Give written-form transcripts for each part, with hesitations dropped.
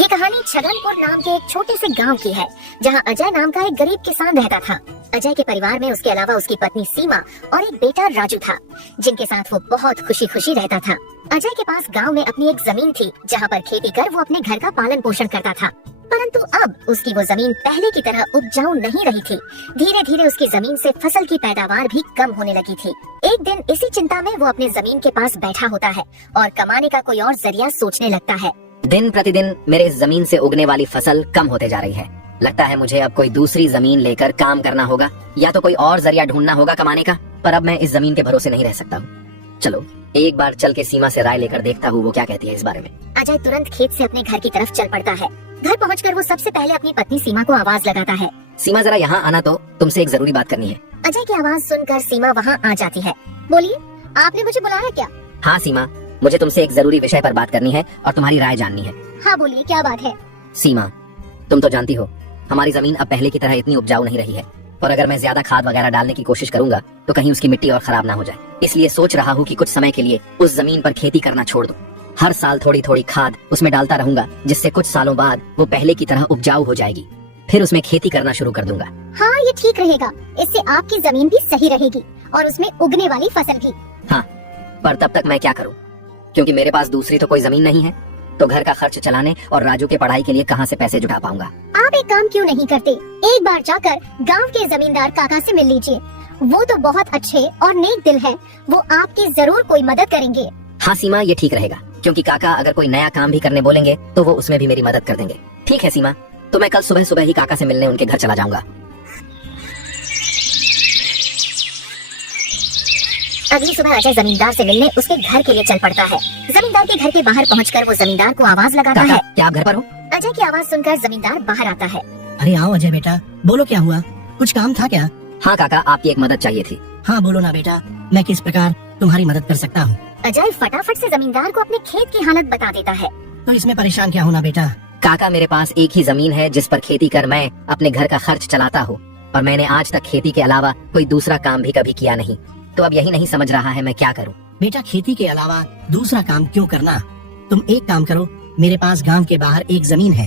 ये कहानी छगनपुर नाम के एक छोटे से गांव की है, जहां अजय नाम का एक गरीब किसान रहता था। अजय के परिवार में उसके अलावा उसकी पत्नी सीमा और एक बेटा राजू था, जिनके साथ वो बहुत खुशी खुशी रहता था। अजय के पास गांव में अपनी एक जमीन थी, जहां पर खेती कर वो अपने घर का पालन पोषण करता था। परंतु अब उसकी वो जमीन पहले की तरह उपजाऊ नहीं रही थी। धीरे धीरे उसकी जमीन से फसल की पैदावार भी कम होने लगी थी। एक दिन इसी चिंता में वो अपने जमीन के पास बैठा होता है और कमाने का कोई और जरिया सोचने लगता है। दिन प्रतिदिन मेरे इस जमीन से उगने वाली फसल कम होते जा रही है। लगता है मुझे अब कोई दूसरी जमीन लेकर काम करना होगा, या तो कोई और जरिया ढूंढना होगा कमाने का। पर अब मैं इस जमीन के भरोसे नहीं रह सकता हूँ। चलो एक बार चल के सीमा से राय लेकर देखता हूँ वो क्या कहती है इस बारे में। अजय तुरंत खेत से अपने घर की तरफ चल पड़ता है। घर पहुंचकर वो सबसे पहले अपनी पत्नी सीमा को आवाज लगाता है। सीमा जरा यहाँ आना, तो तुमसे एक जरूरी बात करनी है। अजय की आवाज सुनकर सीमा वहाँ आ जाती है। बोलिए, आपने मुझे बुलाया क्या? हाँ सीमा, मुझे तुमसे एक जरूरी विषय पर बात करनी है और तुम्हारी राय जाननी है। हाँ बोलिए, क्या बात है? सीमा, तुम तो जानती हो हमारी जमीन अब पहले की तरह इतनी उपजाऊ नहीं रही है, और अगर मैं ज्यादा खाद वगैरह डालने की कोशिश करूंगा तो कहीं उसकी मिट्टी और खराब ना हो जाए। इसलिए सोच रहा हूँ कि कुछ समय के लिए उस जमीन पर खेती करना छोड़ दूं। हर साल थोड़ी थोड़ी खाद उसमें डालता रहूंगा, जिससे कुछ सालों बाद वो पहले की तरह उपजाऊ हो जाएगी। फिर उसमें खेती करना शुरू कर दूंगा। हाँ, ये ठीक रहेगा। इससे आपकी जमीन भी सही रहेगी और उसमें उगने वाली फसल भी। हाँ, पर तब तक मैं क्या करूँ, क्योंकि मेरे पास दूसरी तो कोई जमीन नहीं है। तो घर का खर्च चलाने और राजू के पढ़ाई के लिए कहाँ से पैसे जुटा पाऊंगा। आप एक काम क्यों नहीं करते, एक बार जाकर गांव के जमींदार काका से मिल लीजिए। वो तो बहुत अच्छे और नेक दिल है, वो आपकी जरूर कोई मदद करेंगे। हाँ सीमा, ये ठीक रहेगा, क्योंकि काका अगर कोई नया काम भी करने बोलेंगे तो वो उसमें भी मेरी मदद कर देंगे। ठीक है सीमा, तो मैं कल सुबह सुबह ही काका से मिलने उनके घर चला जाऊंगा। अगली सुबह अजय जमींदार से मिलने उसके घर के लिए चल पड़ता है। जमींदार के घर के बाहर पहुंचकर वो जमींदार को आवाज लगाता है। क्या आप घर पर हो? अजय की आवाज सुनकर जमींदार बाहर आता है। अरे आओ अजय बेटा, बोलो क्या हुआ, कुछ काम था क्या? हाँ काका, आपकी एक मदद चाहिए थी। हाँ बोलो ना बेटा, मैं किस प्रकार तुम्हारी मदद कर सकता हूँ? अजय फटाफट से जमींदार को अपने खेत की हालत बता देता है। तो इसमें परेशान क्या होना बेटा। काका, मेरे पास एक ही जमीन है जिस पर खेती कर मैं अपने घर का खर्च चलाता हूँ, और मैंने आज तक खेती के अलावा कोई दूसरा काम भी कभी किया नहीं। तो अब यही नहीं समझ रहा है मैं क्या करूँ। बेटा, खेती के अलावा दूसरा काम क्यों करना, तुम एक काम करो, मेरे पास गांव के बाहर एक जमीन है,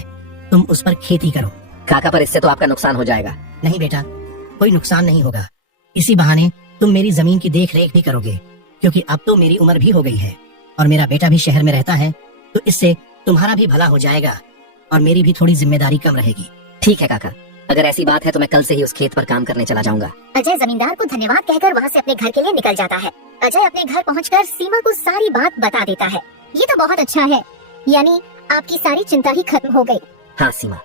तुम उस पर खेती करो। काका, पर इससे तो आपका नुकसान हो जाएगा। नहीं बेटा, कोई नुकसान नहीं होगा। इसी बहाने तुम मेरी जमीन की देख रेख भी करोगे, क्योंकि अब तो मेरी उम्र भी हो गई है और मेरा बेटा भी शहर में रहता है। तो इससे तुम्हारा भी भला हो जाएगा और मेरी भी थोड़ी जिम्मेदारी कम रहेगी। ठीक है काका, अगर ऐसी बात है तो मैं कल से ही उस खेत पर काम करने चला जाऊंगा। अजय जमींदार को धन्यवाद कहकर वहाँ से अपने घर के लिए निकल जाता है। अजय अपने घर पहुंचकर सीमा को सारी बात बता देता है। ये तो बहुत अच्छा है, यानी आपकी सारी चिंता ही खत्म हो गई। हाँ सीमा,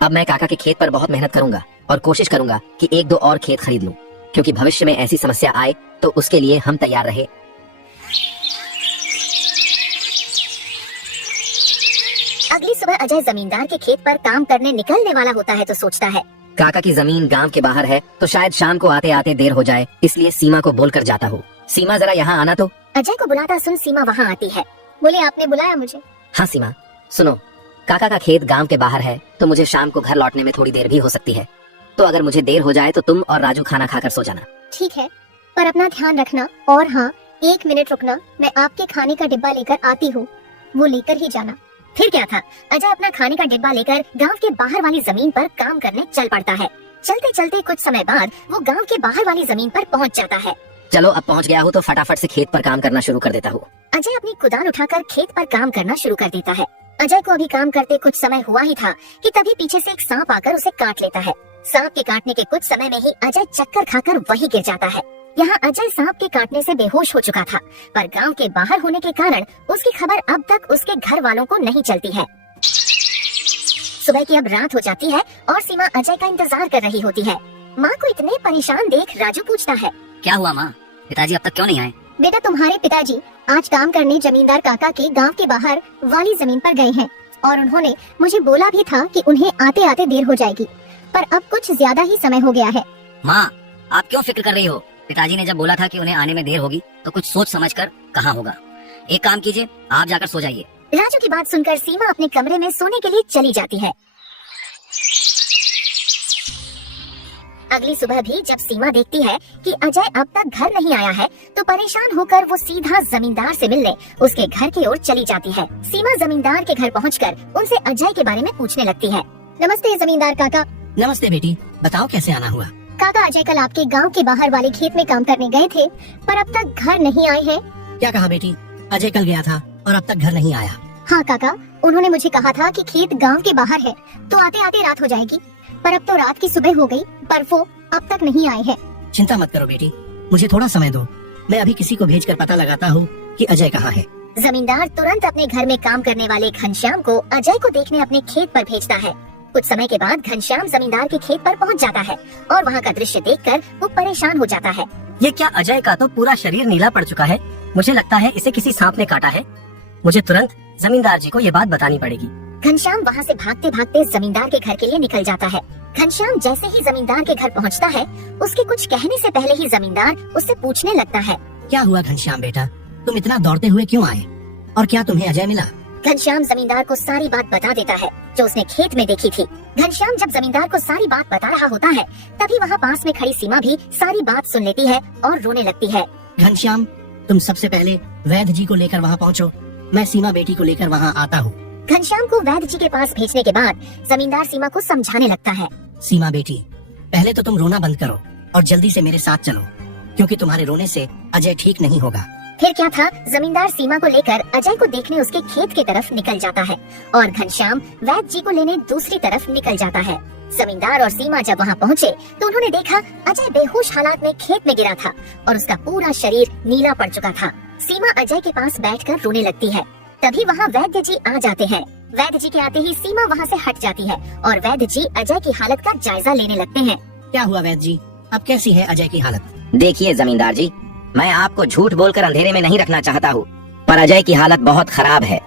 अब मैं काका के खेत पर बहुत मेहनत करूंगा और कोशिश करूंगा कि एक दो और खेत खरीद लूं, क्योंकि भविष्य में ऐसी समस्या आए तो उसके लिए हम तैयार रहे। अगली सुबह अजय जमींदार के खेत पर काम करने निकलने वाला होता है तो सोचता है, काका की जमीन गांव के बाहर है तो शायद शाम को आते आते देर हो जाए, इसलिए सीमा को बोलकर जाता हूँ। सीमा जरा यहाँ आना तो। अजय को बुलाता सुन सीमा वहाँ आती है। बोले, आपने बुलाया मुझे? हाँ सीमा, सुनो, काका का खेत गांव के बाहर है तो मुझे शाम को घर लौटने में थोड़ी देर भी हो सकती है। तो अगर मुझे देर हो जाए तो तुम और राजू खाना खाकर सो जाना। ठीक है, पर अपना ध्यान रखना। और हाँ, 1 मिनट रुकना, मैं आपके खाने का डिब्बा लेकर आती हूँ, वो लेकर ही जाना। फिर क्या था, अजय अपना खाने का डिब्बा लेकर गांव के बाहर वाली जमीन पर काम करने चल पड़ता है। चलते चलते कुछ समय बाद वो गांव के बाहर वाली जमीन पर पहुंच जाता है। चलो अब पहुंच गया हूँ तो फटाफट से खेत पर काम करना शुरू कर देता हूँ। अजय अपनी कुदाल उठाकर खेत पर काम करना शुरू कर देता है। अजय को अभी काम करते कुछ समय हुआ ही था कि तभी पीछे से एक सांप आकर उसे काट लेता है। सांप के काटने के कुछ समय में ही अजय चक्कर खाकर वहीं गिर जाता है। यहाँ अजय सांप के काटने से बेहोश हो चुका था, पर गांव के बाहर होने के कारण उसकी खबर अब तक उसके घर वालों को नहीं चलती है। सुबह की अब रात हो जाती है और सीमा अजय का इंतजार कर रही होती है। माँ को इतने परेशान देख राजू पूछता है, क्या हुआ माँ, पिताजी अब तक क्यों नहीं आए? बेटा, तुम्हारे पिताजी आज काम करने जमींदार काका के गांव के बाहर वाली जमीन पर गए हैं और उन्होंने मुझे बोला भी था कि उन्हें आते आते देर हो जाएगी, पर अब कुछ ज्यादा ही समय हो गया है। माँ, आप क्यों फिक्र कर रही हो? पिताजी ने जब बोला था कि उन्हें आने में देर होगी तो कुछ सोच समझकर कहा होगा। एक काम कीजिए, आप जाकर सो जाइए। राजू की बात सुनकर सीमा अपने कमरे में सोने के लिए चली जाती है। अगली सुबह भी जब सीमा देखती है कि अजय अब तक घर नहीं आया है, तो परेशान होकर वो सीधा जमींदार से मिलने उसके घर की ओर चली जाती है। सीमा जमींदार के घर पहुंचकर उनसे अजय के बारे में पूछने लगती है। नमस्ते जमींदार काका। नमस्ते बेटी, बताओ कैसे आना हुआ। काका, अजय कल आपके गांव के बाहर वाले खेत में काम करने गए थे, पर अब तक घर नहीं आए हैं। क्या कहा बेटी? अजय कल गया था और अब तक घर नहीं आया। हाँ काका, उन्होंने मुझे कहा था कि खेत गांव के बाहर है, तो आते आते रात हो जाएगी, पर अब तो रात की सुबह हो गई, पर वो अब तक नहीं आए हैं। चिंता मत करो बेटी, मुझे थोड़ा समय दो, मैं अभी किसी को भेजकर पता लगाता हूँ कि अजय कहाँ है। जमींदार तुरंत अपने घर में काम करने वाले घनश्याम को अजय को देखने अपने खेत पर भेजता है। कुछ समय के बाद घनश्याम जमींदार के खेत पर पहुंच जाता है और वहाँ का दृश्य देखकर वो परेशान हो जाता है। ये क्या, अजय का तो पूरा शरीर नीला पड़ चुका है। मुझे लगता है इसे किसी सांप ने काटा है। मुझे तुरंत जमींदार जी को ये बात बतानी पड़ेगी। घनश्याम वहाँ से भागते भागते जमींदार के घर के लिए निकल जाता है। घनश्याम जैसे ही जमींदार के घर पहुँचता है, उसके कुछ कहने से पहले ही जमींदार उससे पूछने लगता है। क्या हुआ घनश्याम बेटा, तुम इतना दौड़ते हुए क्यों आए, और क्या तुम्हें अजय मिला? घनश्याम जमींदार को सारी बात बता देता है जो उसने खेत में देखी थी। घनश्याम जब जमींदार को सारी बात बता रहा होता है, तभी वहाँ पास में खड़ी सीमा भी सारी बात सुन लेती है और रोने लगती है। घनश्याम, तुम सबसे पहले वैद्य जी को लेकर वहाँ पहुँचो, मैं सीमा बेटी को लेकर वहाँ आता हूँ। घनश्याम को वैद्य जी के पास भेजने के बाद जमींदार सीमा को समझाने लगता है। सीमा बेटी, पहले तो तुम रोना बंद करो और जल्दी से मेरे साथ चलो, क्योंकि तुम्हारे रोने से अजय ठीक नहीं होगा। फिर क्या था, जमींदार सीमा को लेकर अजय को देखने उसके खेत की तरफ निकल जाता है और घनश्याम वैद्य जी को लेने दूसरी तरफ निकल जाता है। जमींदार और सीमा जब वहाँ पहुँचे तो उन्होंने देखा अजय बेहोश हालात में खेत में गिरा था और उसका पूरा शरीर नीला पड़ चुका था। सीमा अजय के पास बैठकर रोने लगती है। तभी वहाँ वैद्य जी आ जाते हैं। वैद्य जी के आते ही सीमा वहाँ से हट जाती है और वैद्य जी अजय की हालत का जायजा लेने लगते हैं। क्या हुआ वैद्य जी, अब कैसी है अजय की हालत? देखिए जमींदार जी, मैं आपको झूठ बोलकर अंधेरे में नहीं रखना चाहता हूँ, पर अजय की हालत बहुत खराब है।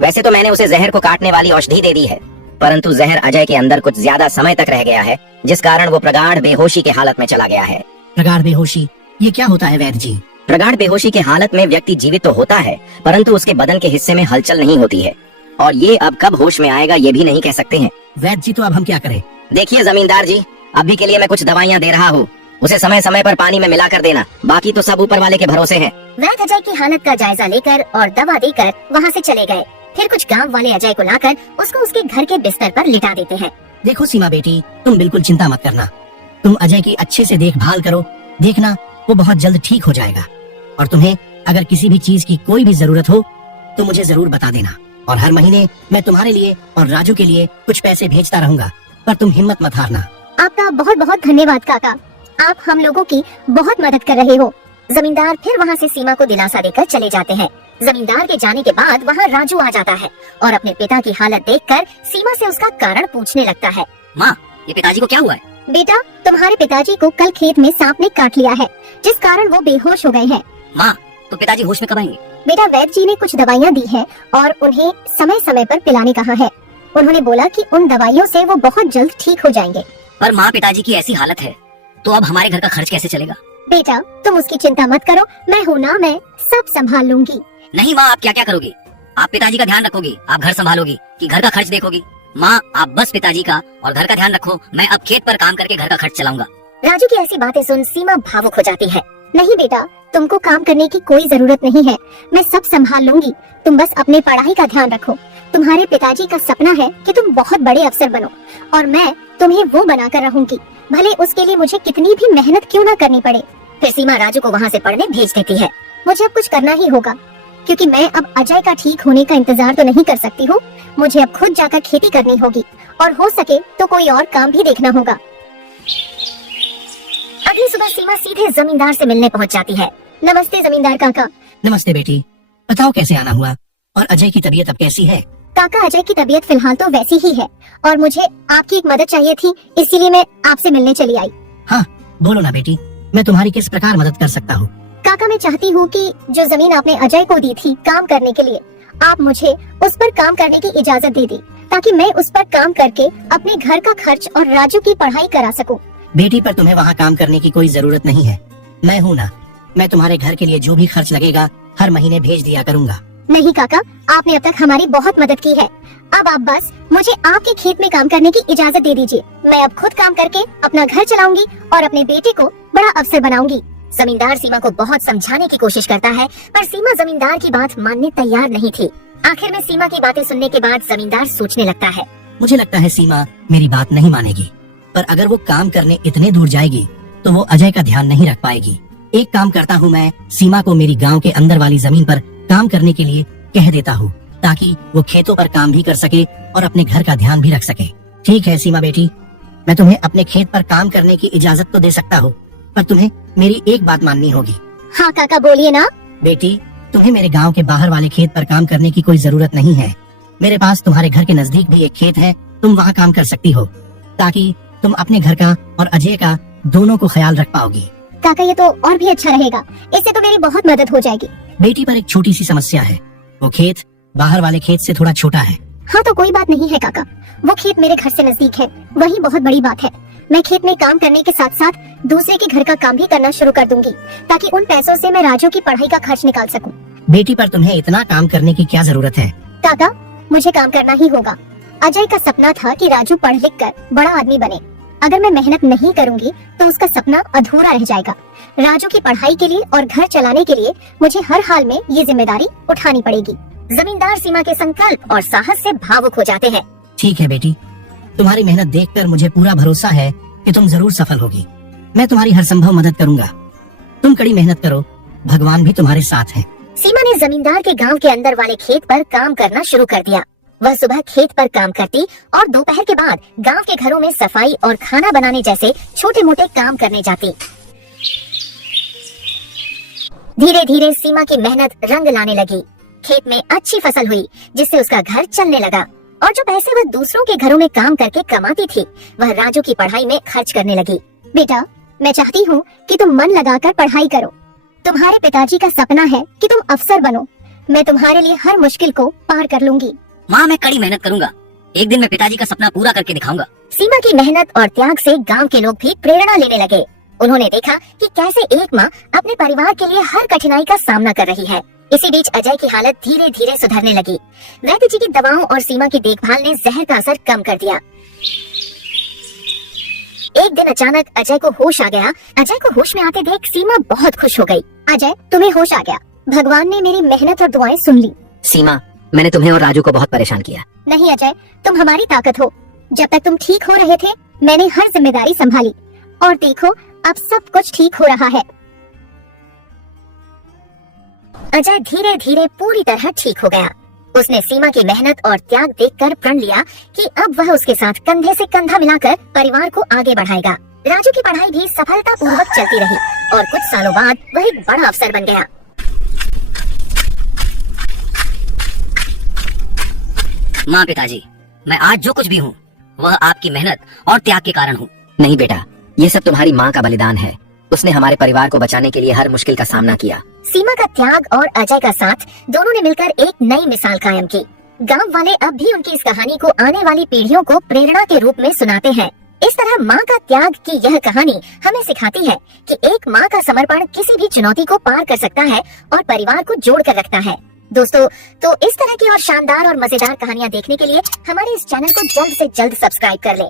वैसे तो मैंने उसे जहर को काटने वाली औषधि दे दी है, परंतु जहर अजय के अंदर कुछ ज्यादा समय तक रह गया है, जिस कारण वो प्रगाढ़ बेहोशी की हालत में चला गया है। प्रगाढ़ बेहोशी, ये क्या होता है वैद्य जी? प्रगाढ़ बेहोशी की हालत में व्यक्ति जीवित तो होता है, परंतु उसके बदन के हिस्से में हलचल नहीं होती है, और ये अब कब होश में आएगा ये भी नहीं कह सकते हैं। वैद्य जी, तो अब हम क्या करें? देखिए जमींदार जी, अभी के लिए मैं कुछ दवाइयाँ दे रहा हूँ, उसे समय समय पर पानी में मिला कर देना, बाकी तो सब ऊपर वाले के भरोसे है। वैद्य अजय की हालत का जायजा लेकर और दवा देकर वहाँ से चले गए। फिर कुछ गांव वाले अजय को लाकर उसको उसके घर के बिस्तर पर लिटा देते हैं। देखो सीमा बेटी, तुम बिल्कुल चिंता मत करना, तुम अजय की अच्छे से देखभाल करो, देखना वो बहुत जल्द ठीक हो जाएगा। और तुम्हें अगर किसी भी चीज की कोई भी जरूरत हो तो मुझे जरूर बता देना, और हर महीने मैं तुम्हारे लिए और राजू के लिए कुछ पैसे भेजता रहूंगा, पर तुम हिम्मत मत हारना। आपका बहुत बहुत धन्यवाद काका, आप हम लोगों की बहुत मदद कर रहे हो। जमींदार फिर वहाँ से सीमा को दिलासा देकर चले जाते हैं। जमींदार के जाने के बाद वहाँ राजू आ जाता है और अपने पिता की हालत देखकर सीमा से उसका कारण पूछने लगता है। माँ, ये पिताजी को क्या हुआ है? बेटा, तुम्हारे पिताजी को कल खेत में सांप ने काट लिया है, जिस कारण वो बेहोश हो गए हैं। माँ, तो पिताजी होश में कब आएंगे? बेटा, वैद्य जी ने कुछ दवाइयाँ दी है और उन्हें समय समय पर पिलाने कहा है। उन्होंने बोला कि उन दवाइयों से वो बहुत जल्द ठीक हो जाएंगे। पर माँ, पिताजी की ऐसी हालत है तो अब हमारे घर का खर्च कैसे चलेगा? बेटा, तुम उसकी चिंता मत करो, मैं हूँ ना, मैं सब संभाल लूंगी। नहीं माँ, आप क्या क्या करोगी? आप पिताजी का ध्यान रखोगी, आप घर संभालोगी कि घर का खर्च देखोगी? माँ, आप बस पिताजी का और घर का ध्यान रखो, मैं अब खेत पर काम करके घर का खर्च चलाऊंगा। राजू की ऐसी बातें सुन सीमा भावुक हो जाती है। नहीं बेटा, तुमको काम करने की कोई जरूरत नहीं है, मैं सब संभाल लूंगी, तुम बस अपने पढ़ाई का ध्यान रखो। तुम्हारे पिताजी का सपना है कि तुम बहुत बड़े अफसर बनो और मैं तुम्हें वो बनाकर रहूंगी, भले उसके लिए मुझे कितनी भी मेहनत क्यों ना करनी पड़े। फिर सीमा राजू को वहाँ से पढ़ने भेज देती है। मुझे अब कुछ करना ही होगा, क्योंकि मैं अब अजय का ठीक होने का इंतजार तो नहीं कर सकती हूँ। मुझे अब खुद जाकर खेती करनी होगी और हो सके तो कोई और काम भी देखना होगा। अगली सुबह सीमा सीधे जमींदार से मिलने पहुँच जाती है। नमस्ते जमींदार काका। नमस्ते बेटी, बताओ कैसे आना हुआ, और अजय की तबीयत अब कैसी है? काका, अजय की तबीयत फिलहाल तो वैसी ही है और मुझे आपकी एक मदद चाहिए थी, इसीलिए मैं आपसे मिलने चली आई। हाँ, बोलो ना बेटी, मैं तुम्हारी किस प्रकार मदद कर सकता हूँ? काका, मैं चाहती हूँ कि जो जमीन आपने अजय को दी थी काम करने के लिए, आप मुझे उस पर काम करने की इजाजत दे दी, ताकि मैं उस पर काम करके अपने घर का खर्च और राजू की पढ़ाई करा सकूं। बेटी, पर तुम्हें वहाँ काम करने की कोई जरूरत नहीं है, मैं हूँ ना, मैं तुम्हारे घर के लिए जो भी खर्च लगेगा हर महीने भेज दिया करूँगा। नहीं काका, आपने अब तक हमारी बहुत मदद की है। अब आप बस मुझे आपके खेत में काम करने की इजाजत दे दीजिए। मैं अब खुद काम करके अपना घर चलाऊंगी और अपने बेटे को बड़ा अफसर बनाऊंगी। जमींदार सीमा को बहुत समझाने की कोशिश करता है, पर सीमा जमींदार की बात मानने तैयार नहीं थी। आखिर में सीमा की बातें सुनने के बाद जमींदार सोचने लगता है। मुझे लगता है सीमा मेरी बात नहीं मानेगी, पर अगर वो काम करने इतने दूर जाएगी तो वो अजय का ध्यान नहीं रख पाएगी। एक काम करता हूँ, मैं सीमा को मेरी गांव के अंदर वाली जमीन पर काम करने के लिए कह देता हूँ, ताकि वो खेतों पर काम भी कर सके और अपने घर का ध्यान भी रख सके। ठीक है सीमा बेटी, मैं तुम्हें अपने खेत पर काम करने की इजाजत तो दे सकता हूँ, पर तुम्हें मेरी एक बात माननी होगी। हाँ काका, बोलिए ना। बेटी, तुम्हें मेरे गांव के बाहर वाले खेत पर काम करने की कोई जरूरत नहीं है। मेरे पास तुम्हारे घर के नजदीक भी एक खेत है, तुम वहाँ काम कर सकती हो, ताकि तुम अपने घर का और अजय का दोनों को ख्याल रख पाओगी। काका, ये तो और भी अच्छा रहेगा, इससे तो मेरी बहुत मदद हो जाएगी। बेटी, पर एक छोटी सी समस्या है, वो खेत बाहर वाले खेत से थोड़ा छोटा है। हाँ तो कोई बात नहीं है काका, वो खेत मेरे घर से नजदीक है, वही बहुत बड़ी बात है। मैं खेत में काम करने के साथ साथ दूसरे के घर का काम भी करना शुरू कर दूंगी, ताकि उन पैसों से मैं राजू की पढ़ाई का खर्च निकाल सकूं। बेटी, पर तुम्हें इतना काम करने की क्या जरूरत है? काका, मुझे काम करना ही होगा। अजय का सपना था कि राजू पढ़ लिख कर बड़ा आदमी बने। अगर मैं मेहनत नहीं करूंगी तो उसका सपना अधूरा रह जाएगा। राजू की पढ़ाई के लिए और घर चलाने के लिए मुझे हर हाल में ये जिम्मेदारी उठानी पड़ेगी। जमींदार सीमा के संकल्प और साहस से भावुक हो जाते हैं। ठीक है बेटी, तुम्हारी मेहनत देखकर मुझे पूरा भरोसा है कि तुम जरूर सफल होगी। मैं तुम्हारी हर संभव मदद करूंगा। तुम कड़ी मेहनत करो, भगवान भी तुम्हारे साथ है। सीमा ने जमींदार के गांव के अंदर वाले खेत पर काम करना शुरू कर दिया। वह सुबह खेत पर काम करती और दोपहर के बाद गांव के घरों में सफाई और खाना बनाने जैसे छोटे मोटे काम करने जाती। धीरे धीरे सीमा की मेहनत रंग लाने लगी। खेत में अच्छी फसल हुई, जिससे उसका घर चलने लगा, और जो पैसे वह दूसरों के घरों में काम करके कमाती थी, वह राजू की पढ़ाई में खर्च करने लगी। बेटा, मैं चाहती हूँ कि तुम मन लगाकर पढ़ाई करो। तुम्हारे पिताजी का सपना है कि तुम अफसर बनो। मैं तुम्हारे लिए हर मुश्किल को पार कर लूंगी। माँ, मैं कड़ी मेहनत करूंगा, एक दिन मैं पिताजी का सपना पूरा करके दिखाऊंगा। सीमा की मेहनत और त्याग से गांव के लोग भी प्रेरणा लेने लगे। उन्होंने देखा कि कैसे एक माँ अपने परिवार के लिए हर कठिनाई का सामना कर रही है। इसी बीच अजय की हालत धीरे धीरे सुधरने लगी। वैद्य जी की दवाओं और सीमा की देखभाल ने जहर का असर कम कर दिया। एक दिन अचानक अजय को होश आ गया। अजय को होश में आते देख सीमा बहुत खुश हो गई। अजय, तुम्हें होश आ गया, भगवान ने मेरी मेहनत और दुआएं सुन ली। सीमा, मैंने तुम्हें और राजू को बहुत परेशान किया। नहीं अजय, तुम हमारी ताकत हो। जब तक तुम ठीक हो रहे थे, मैंने हर जिम्मेदारी संभाली, और देखो अब सब कुछ ठीक हो रहा है। अजय धीरे धीरे पूरी तरह ठीक हो गया। उसने सीमा की मेहनत और त्याग देखकर प्रण लिया कि अब वह उसके साथ कंधे से कंधा मिलाकर परिवार को आगे बढ़ाएगा। राजू की पढ़ाई भी सफलतापूर्वक चलती रही और कुछ सालों बाद वह एक बड़ा अफसर बन गया। माँ, पिताजी, मैं आज जो कुछ भी हूँ वह आपकी मेहनत और त्याग के कारण हूँ। नहीं बेटा, ये सब तुम्हारी माँ का बलिदान है। उसने हमारे परिवार को बचाने के लिए हर मुश्किल का सामना किया। सीमा का त्याग और अजय का साथ, दोनों ने मिलकर एक नई मिसाल कायम की। गांव वाले अब भी उनकी इस कहानी को आने वाली पीढ़ियों को प्रेरणा के रूप में सुनाते हैं। इस तरह माँ का त्याग की यह कहानी हमें सिखाती है कि एक माँ का समर्पण किसी भी चुनौती को पार कर सकता है और परिवार को जोड़ कर रखता है। दोस्तों, तो इस तरह की और शानदार और मजेदार कहानियाँ देखने के लिए हमारे इस चैनल को जल्द से जल्द सब्सक्राइब कर लें।